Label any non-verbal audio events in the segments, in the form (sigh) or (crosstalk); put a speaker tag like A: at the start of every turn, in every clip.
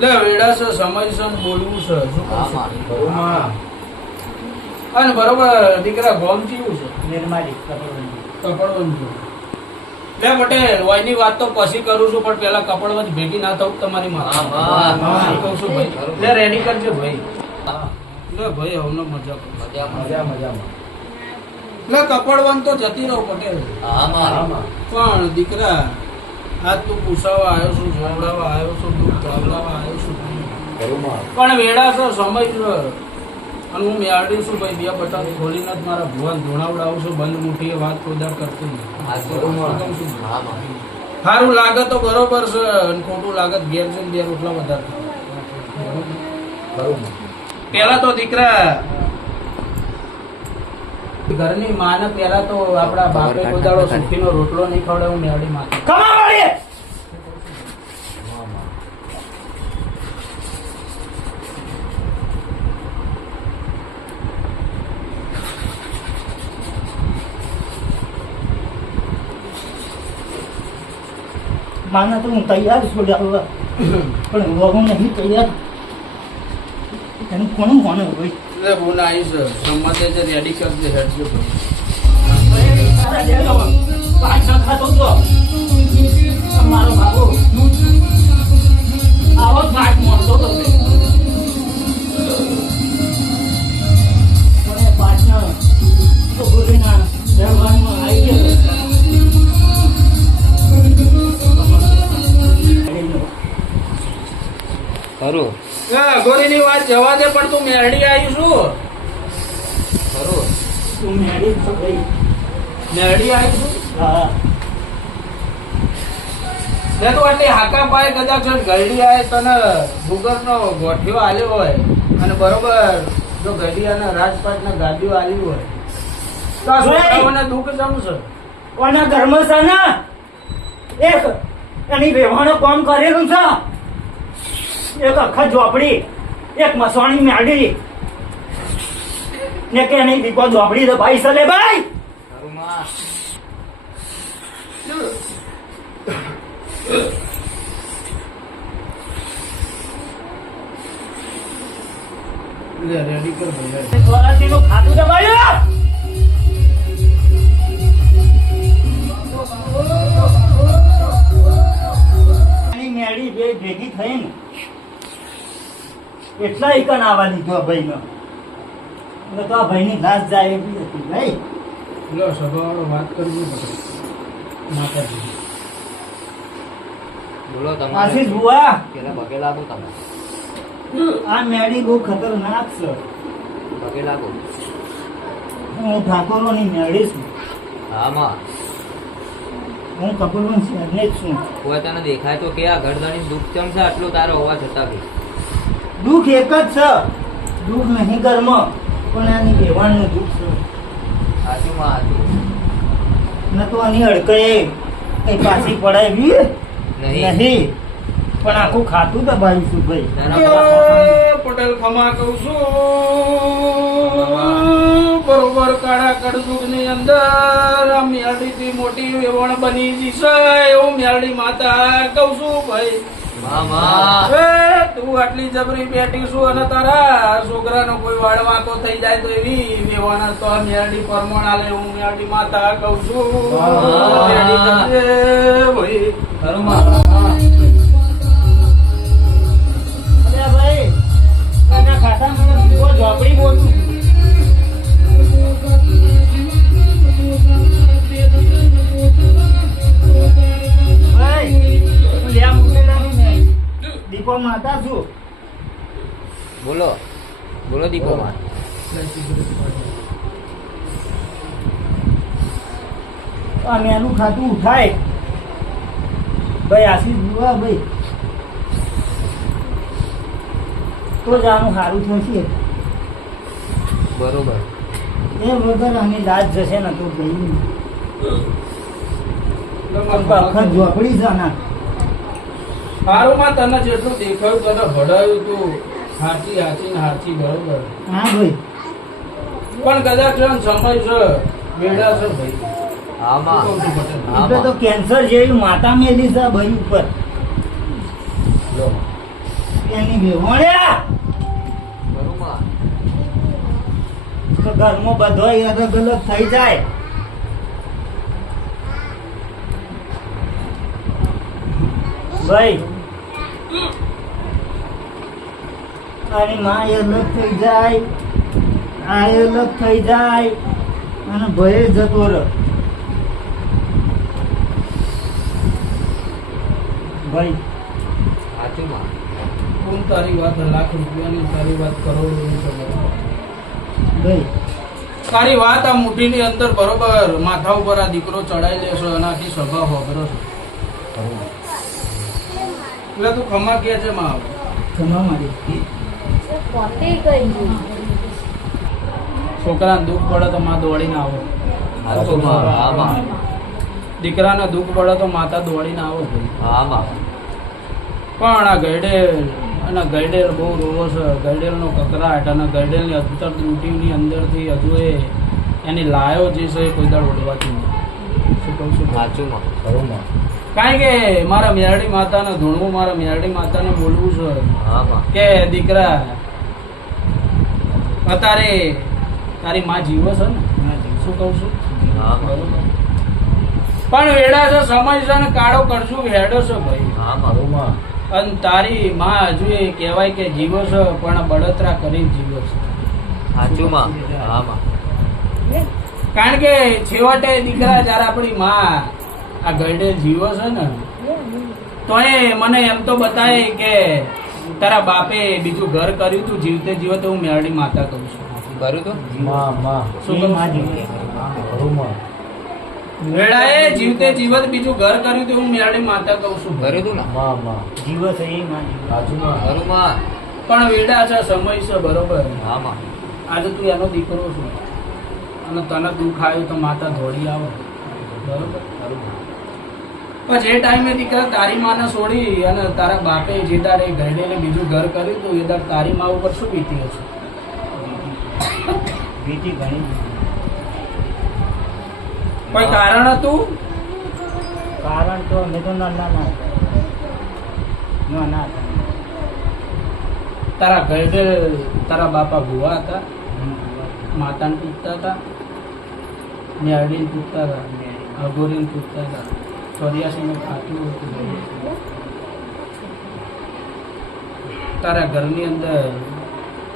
A: એટલે વેડા છે સમયસર બોલવું છે શું કરશું? અને બરોબર. દીકરા ગોમ થયું છે?
B: નિર્માલી કપડવંજી.
A: લે પટેલ વાયની વાત તો પછી કરું છું પણ પેલા કપડવંજ ભેગી ના થવું તમારી માં
C: હા, હા.
A: કહું છું ભાઈ? લે રેડી કરજો ભાઈ. લે ભાઈ હવનો મજા
C: મજા.
B: મજા મજામાં.
A: લે કપડવંત તો જતી રહો પટેલ.
C: હા, માં.
A: પણ દીકરા આજ તું પૂછાવા આવ્યો છું જોવડાવવા આવ્યો છું તું ઢાવલાવા આવ્યો છું. પણ વેડા છે સમય છે. અને હું મેળવી છું ભાઈ? બે બટા ખોલીને જ મારા ભુવન ધોણાવડાવું છું બંધ મુઠીએ વાત કોદાર કરતી નહીં. સારું લાગે તો બરોબર છે અને ખોટું લાગે તો ઘેર જઈને બે રોટલા વધારે. પેલા તો દીકરા ઘરની માને પેલા તો આપણા બાપે કોદાળો સુખીનો રોટલો નહીં ખવડાવ હું મેવડી માં કમા
B: કમાવાળી! માના તો હું તૈયાર છું પણ વહુ નહીં તૈયાર. એનું કોનું કોને હોય?
A: એટલે હું ના આવીશ સંમતે જે રેડી કરજે હેડજો
B: મારો બાબુ આવો ઘાટ મળતો
A: જવા દે પણ તું મેરડી આવી છું.
C: ખરું.
B: તું મેળી ભાઈ
A: મેરડી આવી છું?
B: હા.
A: ને તું આટલી હાકા પાય કદાચ ગરડી આવે તને ભૂગરનો ગોઠિયો આલ્યો હોય અને બરોબર જો ગઢિયાના રાજપાટના ગાદીઓ આલી હોય. તો આ છોકરાઓને દુઃખ જમ છે?
B: કોના ઘરમાં છે ને? એક એની વેવાણો કામ કરેલું છે. એક આખા ઝોપડી. એક મસવાણી મેળી ને કે નહીં દીપો દોબડી તો ભાઈ સલે ભાઈ.
A: રેડી કર ભાઈ
B: ખાતું દબાયું એટલા એકન આવા લીધો ભાઈનો. એટલે તો આ ભાઈની લાશ જાય એવી હતી ભાઈ.
A: લો સભાવાળો વાત કરવી પડે. માતાજી
C: બોલો
B: આશીષ
C: તમારે
B: બુઆ
C: પેલા પગે લાગો તમે.
B: આ મેળી બહુ ખતરનાક છે.
C: પગે લાગો
B: હું ઠાકોરોની મેળી છું.
C: હા માં.
B: હું કપૂરવંશ શહેરને જ છું.
C: કોઈ તને દેખાય તો કે આ ગરદણી દુઃખ ચમ છે? આટલું તારો હોવા છતાં બી.
B: દુઃખ એક જ છે. દુઃખ નહીં કર્મ પણ આની બેવાણનું દુઃખ છે.
C: સાચું માં
B: ન તો આની અડકએ કઈ પાછી પડાવી?
C: નહીં.
B: નહીં. પણ આખું ખાતું દબાવીશું ભાઈ.
A: પટેલ ખમા કહું છું. બરોબર કાળા કડદુગની અંદર આ મેરડી થી મોટી વેવણ બની જશે એવું મેરડી માતા કહું છું ભાઈ. તું આટલી જબરી બેઠી છું અને તારા છોકરાનો કોઈ વાળવાંકો થઈ જાય તો એવી વેવાના તો મેરડી પરમણ આલે હું મેરડી માતા કહું છું. ભાઈ
B: ઝોપડી બોલું લ્યા. દીપો માતા છું
C: બોલો. બોલો દીપો માં
B: આ મેનું ખાતું ઉઠાય. ભાઈ આશીષ જુઓ ભાઈ. તો જ આનું સારું થશે
C: બરોબર.
B: એ વગર અમે દાદ જશે ને તો ભાઈ. ઝોપડી છે ના
A: હારું માં તને જેટલું દેખાયું તને હડાયું તું. હાચી હાચી ને હાચી બરોબર.
B: હા ભાઈ.
A: પણ કદાચ સમય છે બેડા છે ભાઈ.
B: તો કેન્સર જેવી માતા મેલી છે ભાઈ ઉપર.
C: લો.
B: એની તો ઘરમાં બધો અલગ અલગ થઈ જાય. ભાઈ. આની માં અલગ થઈ જાય આ અલગ થઈ જાય અને ભય જતો રહ. ભાઈ.
C: સાચું માં
A: કોણ તારી વાત લાખ રૂપિયાની તારી વાત કરોડની
B: ભાઈ.
A: તારી વાત આ મુઠ્ઠીની અંદર બરોબર માથા ઉપર આ દીકરો ચડાઈ લેશો એનાથી સ્વભાવ હોબરો છે. એટલે તું ખમા કે છે માં
B: ખમા મારી.
D: પોતે કહ્યું
A: છોકરાને દુઃખ પડે તો માં દોડીને આવો.
C: હા માં
A: દીકરાને દુઃખ પડે તો માતા દોડીને આવો
C: હા માં
A: પણ આ ગઈડે અને ગઈડેલ બહુ રોવો છે ગઈડેલનો કકરાટ અને ગઈડેલની અંતર ત્રુટીની અંદરથી હજુ એ એની લાયો જે છે એ કોઈ દાળ ઓળવાતી નહીં શું કહું છું?
C: સાચું ખરું
A: કારણ કે મારા મેરડી માતાને ધૂણવું મારા મેરડી માતાને બોલવું છે. કે દીકરા અત્યારે તારી માં જીવો છે ને? શું કહું છું? પણ વેડા છે સમય છે ને કાળો કરશું હેડો છે ભાઈ.
C: હા મારો ખરું માં.
A: અને તારી માં હજુ એ કહેવાય કે જીવો છે પણ બળતરા કરી જીવો છે.
C: સાચું માં હા માં
A: કારણ કે છેવટે દીકરા જ્યારે આપણી માં આ ગરડે જીવો છે ને? તો એ મને એમ તો બતાવે કે તારા બાપે બીજું ઘર કર્યું તું જીવતે જીવતે હું મેરડી માતા કહું છું.
C: કર્યું તું?
A: શું
B: એ
A: કહું
B: માં
A: છું?
B: જીવે.
A: વેળાએ જીવતે જીવત બીજું ઘર કર્યું તું હું મેરડી માતા કહું છું.
C: કર્યું તું ને?
B: જીવ છે જીવે.
A: પણ વેડા છે સમય છે બરોબર?
C: હા મા.
A: આજે તું એનો દીકરો છું. અને તને દુઃખ આવ્યું તો માતા દોડી આવો. બરોબર. પછી એ ટાઈમે દીકરા તારી માને છોડી અને તારા બાપે જે દાડે ઘરડેને બીજું ઘર કર્યું તો એ દાડ તારી મા ઉપર શું વીતી હશે?
B: વીતી ઘણી.
A: કોઈ કારણ હતું?
B: કારણ તો મેં તો ના ના ના
A: તારા ઘરડે તારા બાપા ભુવા હતા? માતાને પૂછતા હતા? મેરડીને પૂછતા હતા? અઘોરીને પૂછતા હતા? ચોર્યાસીનું ખાતું હતું તારા ઘરની અંદર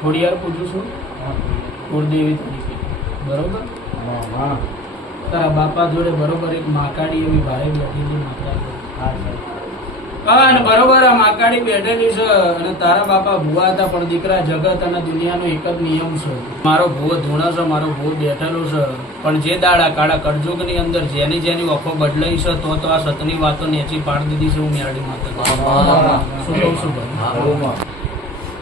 A: ખોડિયાર પૂછું છું? કુળદેવી તરીકે. બરોબર? તારા બાપા જોડે બરોબર એક માકાડી એવી ભારે બેઠેલી માતા છે.
B: હા સર
A: અને બરોબર આ માકાડી બેઠેલી છે. અને તારા બાપા ભુવા હતા, પણ દીકરા જગત અને દુનિયાનો એક જ નિયમ છે. મારો ભૂવો ધૂણો છે, મારો ભૂવો બેઠેલો છે. પણ જે દાડા કાળા કળજુગની અંદર જેની જેની વખો બદલાઈ છે, તો તો આ સતની વાતો નેચી પાડ દીધી છે હું મેરડી માતા શું કહું છું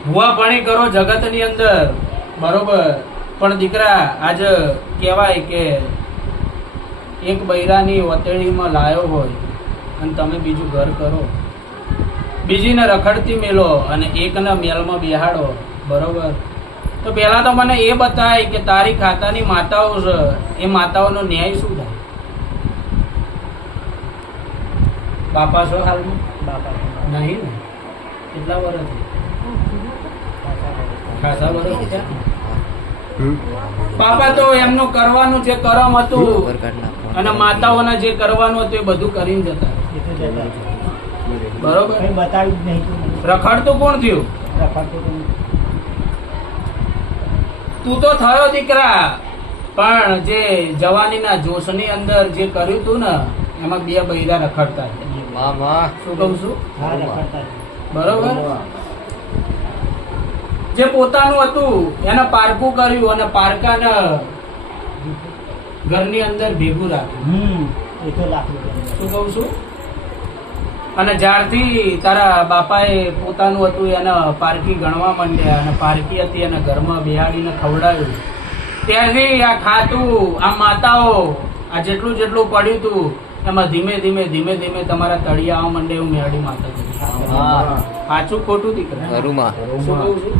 A: ભુવા પાણી કરો જગતની અંદર. બરોબર. પણ દીકરા, આજ કહેવાય કે એક બૈરાની વતેળીમાં લાયો હોય, અને તમે બીજું ઘર કરો. બીજીને રખડતી મેલો અને એકને મેલમાં બિહાડો. બરોબર? તો પહેલા તો મને એ બતાય કે તારી ખાતાની માતાઓ છે એ માતાઓનો ન્યાય શું થાય? બાપા છો હાલમાં?
B: બાપા
A: નહીં ને? કેટલા વર્ષ? ખાસા વર્ષ? બાપા તો એમનું કરવાનું જે કરમ હતું અને માતાઓના જે કરવાનું હતું એ બધું કરીને જતા. બરોબર?
B: બતાવ્યું જ નહીં તું
A: રખડતું કોણ થયું?
B: રખડતો તો
A: તું થયો દીકરા. પણ જે જવાનીના જોશની અંદર જે કર્યું તું ને એમાં બે બૈરા રખડતા હતા.
C: માં માં.
A: શું કહું છું?
B: હા રખડતા
A: બરોબર? જે પોતાનું હતું એને પારકું કર્યું અને પારકાને ઘરની અંદર ભેગું રાખ્યું.
B: હમ એ તો
A: શું કહું છું? અને જ્યારથી તારા બાપાએ પોતાનું હતું એને પારકી ગણવા માંડ્યા અને પારકી હતી એને ઘરમાં બિહાડીને ખવડાવ્યું. ત્યારથી આ ખાતું આ માતાઓ આ જેટલું જેટલું પડ્યું હતું એમાં ધીમે ધીમે ધીમે ધીમે તમારા તળિયા આવવા માંડે એવું મેળી માતા
C: હા.
A: સાચું ખોટું દીકરા. શું કહું છું?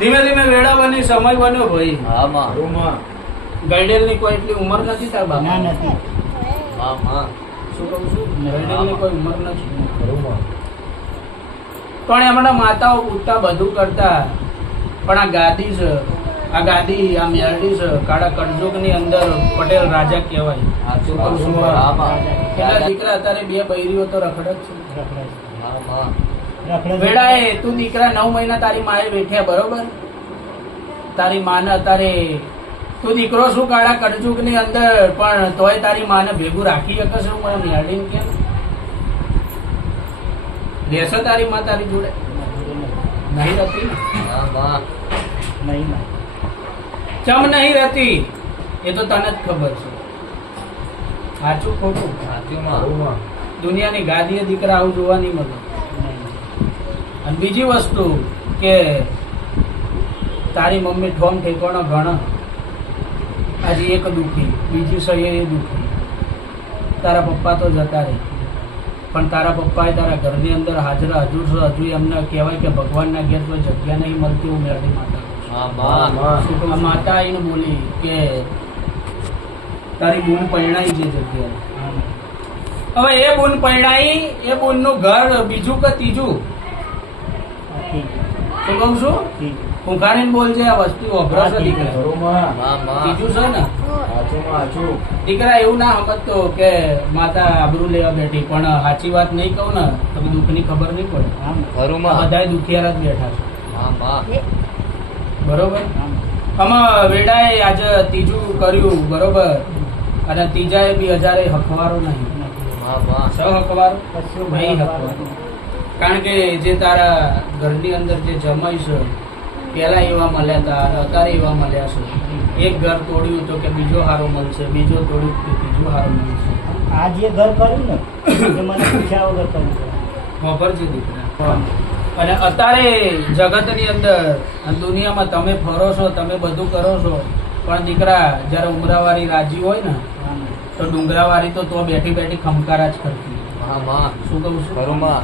A: ધીમે ધીમે વેળા બની સમય બન્યો ભાઈ.
C: હા
A: ગઈડેલની કોઈ એટલી ઉંમર નથી તાર
B: ના
A: બાપા
B: નથી
A: શું કહું છું? ગઈડેલ કોઈ ઉંમર નથી. પણ એમના માતાઓ પૂછતા બધું કરતા. પણ આ ગાદી છે આ ગાદી આ મેરડી છે કાળા કણજોગની અંદર પટેલ રાજા કહેવાય. પેલા દીકરા અત્યારે બે બૈરીઓ તો રખડે જ છે. વેડાએ તું દીકરા નવ મહિના તારી માએ બેઠ્યા બરોબર? તારી માને અત્યારે તું દીકરો શું કાળા કડચુકની અંદર? પણ તોય તારી માને ભેગું રાખી શકે છે? મને નિહાળીને કેમ? રહેશે તારી માં તારી જોડે? નહીં રહેતી ને?
B: નહીં ના.
A: ચમ નહીં રહેતી? એ તો તને જ ખબર છે. સાચું ખોટું?
C: સાચું.
A: દુનિયાની ગાદીએ દીકરા આવું જોવા નહીં મળે. અને બીજી વસ્તુ કે તારી મમ્મી ઠોમ ઠેકોણો ગણ આજે એક દુઃખી બીજી છે એ દુઃખી. તારા પપ્પા તો જતા રહે. પણ તારા પપ્પાએ તારા ઘરની અંદર હાજર હજુ હજુ એમને કહેવાય કે ભગવાનના ઘેર કોઈ જગ્યા નહીં મળતી હું મેળવી માતા. માતા આવીને બોલી કે તારી બૂન પરિણાઈ છે જગ્યાએ. હવે એ બૂન પરણાઈ એ બૂનનું ઘર બીજું કે ત્રીજું. શું કહું છું?
B: હું.
A: ઉઘાડીને બોલજે આ વસ્તુ વપરાશ દીકરા.
C: માં.
A: છે ને? દીકરા એવું ના સમજતો કે માતા આબરૂ લેવા બેઠી પણ સાચી વાત નહીં કહું ને તમે દુઃખની ખબર નહીં પડે. બધા દુખિયારા જ બેઠા છે. બરોબર? આમાં વેડાએ આજે ત્રીજું કર્યું બરોબર? અને ત્રીજાએ બી હજારે હકવારો નહીં.
B: નથી.
C: હા, માં.
A: હકવારો
B: બરાબર
A: હકવારો કારણ કે જે તારા ઘરની અંદર જે જમાઈ છે પહેલાં એવા મળ્યા હતા અત્યારે એવા મળ્યા છે એક ઘર તોડ્યું તો કે બીજો હારો મળશે બીજો તોડ્યું કે ત્રીજો હારો મળશે
B: આ જે ઘર કર્યું ને એ મને પૂછ્યા વગર કર્યું.
A: ખબર છે દીકરા અને અત્યારે જગતની અંદર દુનિયામાં તમે ફરો છો તમે બધું કરો છો પણ દીકરા જ્યારે ઉમરાવાળી રાજી હોય ને તો ડુંગરાવાળી તો તો બેઠી બેઠી ખમકારા જ કરતી. શું કહું છું
C: ઘરોમાં.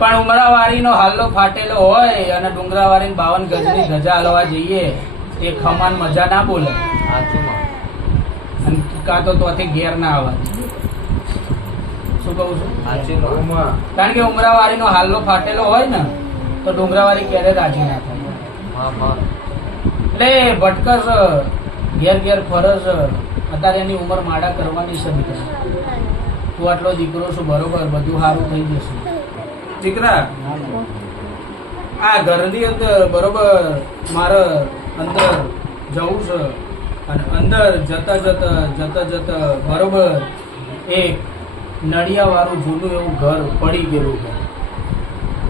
A: પણ ઉમરાવાળીનો હાલો ફાટેલો હોય અને ડુંગરાવાળીને બાવન ગજની ધજા હલવા જઈએ એ ખમાન મજા ના બોલે. કાં તો ત્યાંથી ઘેર ના આવવા શું કહું છું. કારણ કે ઉમરાવાળીનો હાલો ફાટેલો હોય ને તો ડુંગરાવાળી ક્યારે રાજી ના થાય?
C: હા, માં.
A: એટલે ભટકસ ઘેર ઘેર ફરજ અત્યારે એની ઉંમર માડા કરવાની છે તું આટલો દીકરો છું બરોબર બધું સારું થઈ જશે. દીકરા આ ઘરની અંદર બરોબર મારે અંદર જવું છે. અને અંદર જતા જતા જતા જતા બરોબર એક નડિયાવાળું જૂનું એવું ઘર પડી ગયેલું છે.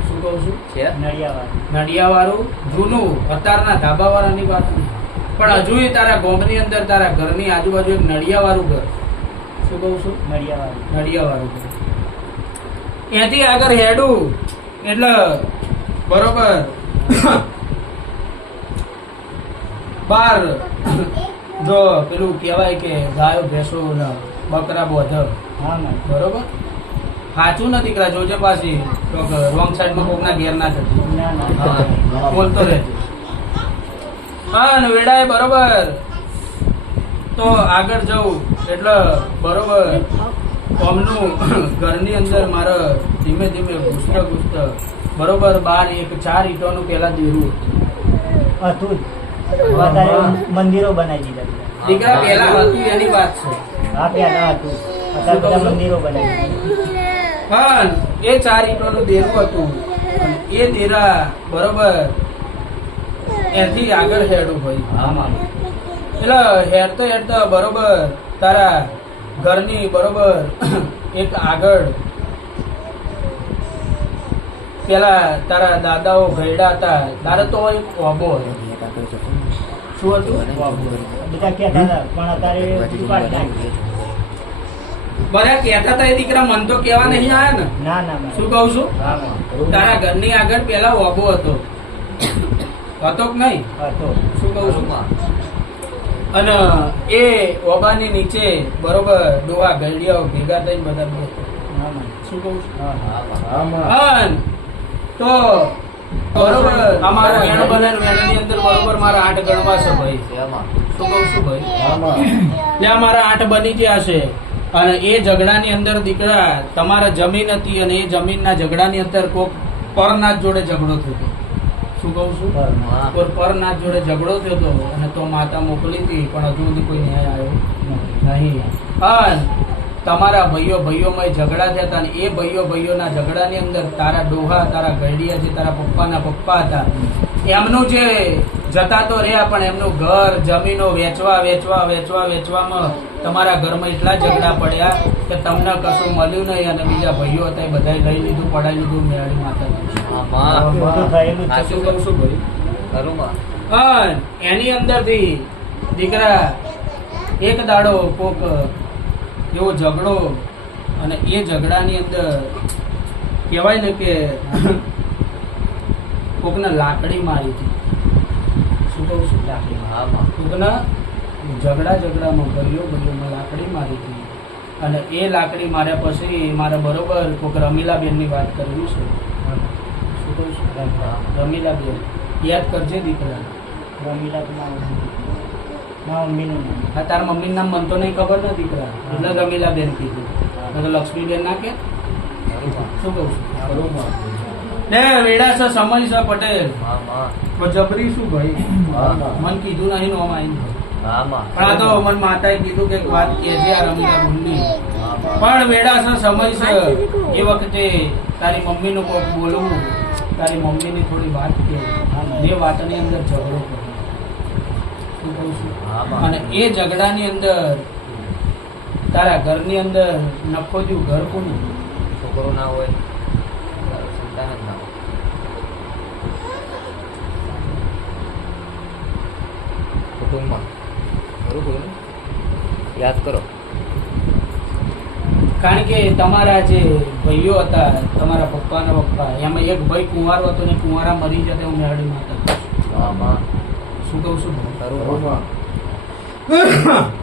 A: શું કહું છું?
C: છે?
B: નડિયાવાળું
A: નડિયાવાળું જૂનું અત્યારના ધાબા વાળાની વાત પણ હજુ તારા ગોમની અંદર તારા ઘરની આજુબાજુ એક નડિયાવાળું ઘર શું કહું છું
B: નડિયાવાળું.
A: નડિયા ત્યાંથી આગળ હેડું. એટલે બરોબર. બાર. જો પેલું કહેવાય કે ગાયો ભેંસો ને બકરા બોધ
B: હા.
A: બરોબર? સાચું નથી દીકરા જોજે પાછી. રોંગ સાઈડમાં કોકના ઘેર ના
B: ના, ના.
A: બોલતો રહેજો. હા વેડાએ બરોબર. તો આગળ જવું. એટલે બરોબર. કોમનું (coughs) ઘરની અંદર મારે ધીમે ધીમે ઘૂસતા ઘૂસતા બરોબર બાર એક ચાર ઈંટોનું પહેલા દેરું હતું.
B: વધારે મંદિરો બનાવી દીધા.
A: દીકરા પહેલા હતું એની વાત છે.
B: હા પહેલા હતું. અત્યારે બધા મંદિરો બનાવી
A: પણ એ ચાર ઈંટોનું દેરું હતું. એ દેરા બરોબર એથી આગળ હેડું હોય
C: હા, માં.
A: એટલે હેરતો હેરતો બરોબર તારા ઘરની બરોબર એક આગળ પેલા તારા દાદાઓ ઘરડા હતા. તારે તો એક ઓબો હતો. શું હતું?
B: કહેતા
A: એ દીકરા મન તો કેવા નહીં આયા ને.
B: ના.
A: શું કહું છું. તારા ઘરની આગળ પેલા ઓબો હતો. હતો કે નહીં?
B: હતો.
A: શું કહું છું. અને એ ઓબાની નીચે બરોબર ડોવા ગરડિયાઓ ભેગા થઈને બધા બેઠા.
B: હા ના.
A: શું કહું છું
B: હા હા.
C: હા, માં.
A: અન તો બરોબર અમારા વેણ બને વેણની અંદર બરોબર મારા આઠ ગણવા છે ભાઈ શું કહું છું ભાઈ ત્યાં મારા આઠ બની ગયા છે અને એ ઝઘડાની અંદર દીકરા તમારા જમીન હતી અને એ જમીનના ઝઘડાની અંદર કોક પરનાથ જોડે ઝઘડો થયો હતો શું કહું છું. પર પરનાથ જોડે ઝઘડો થયો હતો અને તો માતા મોકલી હતી પણ હજુ સુધી કોઈ ન્યાય આવ્યો નહીં. હા તમારા ભાઈઓ ભાઈઓમાં ઝઘડા થયા હતા અને એ ભાઈઓ ભાઈઓના ઝઘડાની અંદર તારા ડોહા તારા ગરડિયા જે તારા પપ્પાના પપ્પા હતા એમનું જે જતા તો રહ્યા પણ એમનું ઘર જમીનો વેચવા વેચવા વેચવા વેચવામાં તમારા ઘરમાં એટલા ઝઘડા પડ્યા કે તમને કશું મળ્યું નહીં અને બીજા ભાઈઓ હતા એ બધા લઈ લીધું પડાઈ લીધું મેળી માતા પણ એની અંદરથી દીકરા એક દાડો કોક એવો ઝઘડો અને એ ઝઘડાની અંદર કહેવાય ને કે કોકને લાકડી મારી હતી. શું કહું છું?
C: હા માં
A: કોકને ઝઘડા ઝઘડામાં ગલ્યો ગલ્યોમાં લાકડી મારી હતી. અને એ લાકડી માર્યા પછી મારે બરોબર કોક રમીલાબેનની વાત કરવી છે. શું કહું છું? રમીલાબેન. યાદ કરજે દીકરા.
B: રમીલા તો મારા મમ્મીનું નામ.
A: આ તારા મમ્મીનું નામ મને તો નહીં ખબર ન દીકરા. એટલે રમીલાબેન કીધું. તો લક્ષ્મીબેન ના કે? શું કહું છું? ને વેડા છે સમય છે પટેલ. જબરી શું ભાઈ? મન કીધું નહીં નો
C: હા
A: પણ આ તો મન માતાએ કીધું કે વાત કહેજે આ રમીલા
C: ભૂલની.
A: પણ વેડા છે સમય છે. એ વખતે તારી મમ્મીનું કોક બોલવું તારી મમ્મીની થોડી વાત કે. જે વાતની અંદર ઝઘડો અને એ ઝઘડાની અંદર તારા ઘરની અંદર નફો જેવું ઘર કોનું?
C: છોકરો ના હોય સંતાન જ ના હોય કુટુંબમાં બરોબર? યાદ કરો.
A: કારણ કે તમારા જે ભાઈઓ હતા તમારા પપ્પાના પપ્પા એમાં એક ભાઈ કુંવારો હતો ને કુંવારા મરી જતા હું મેળવી માતા. શું કહું છું? (coughs)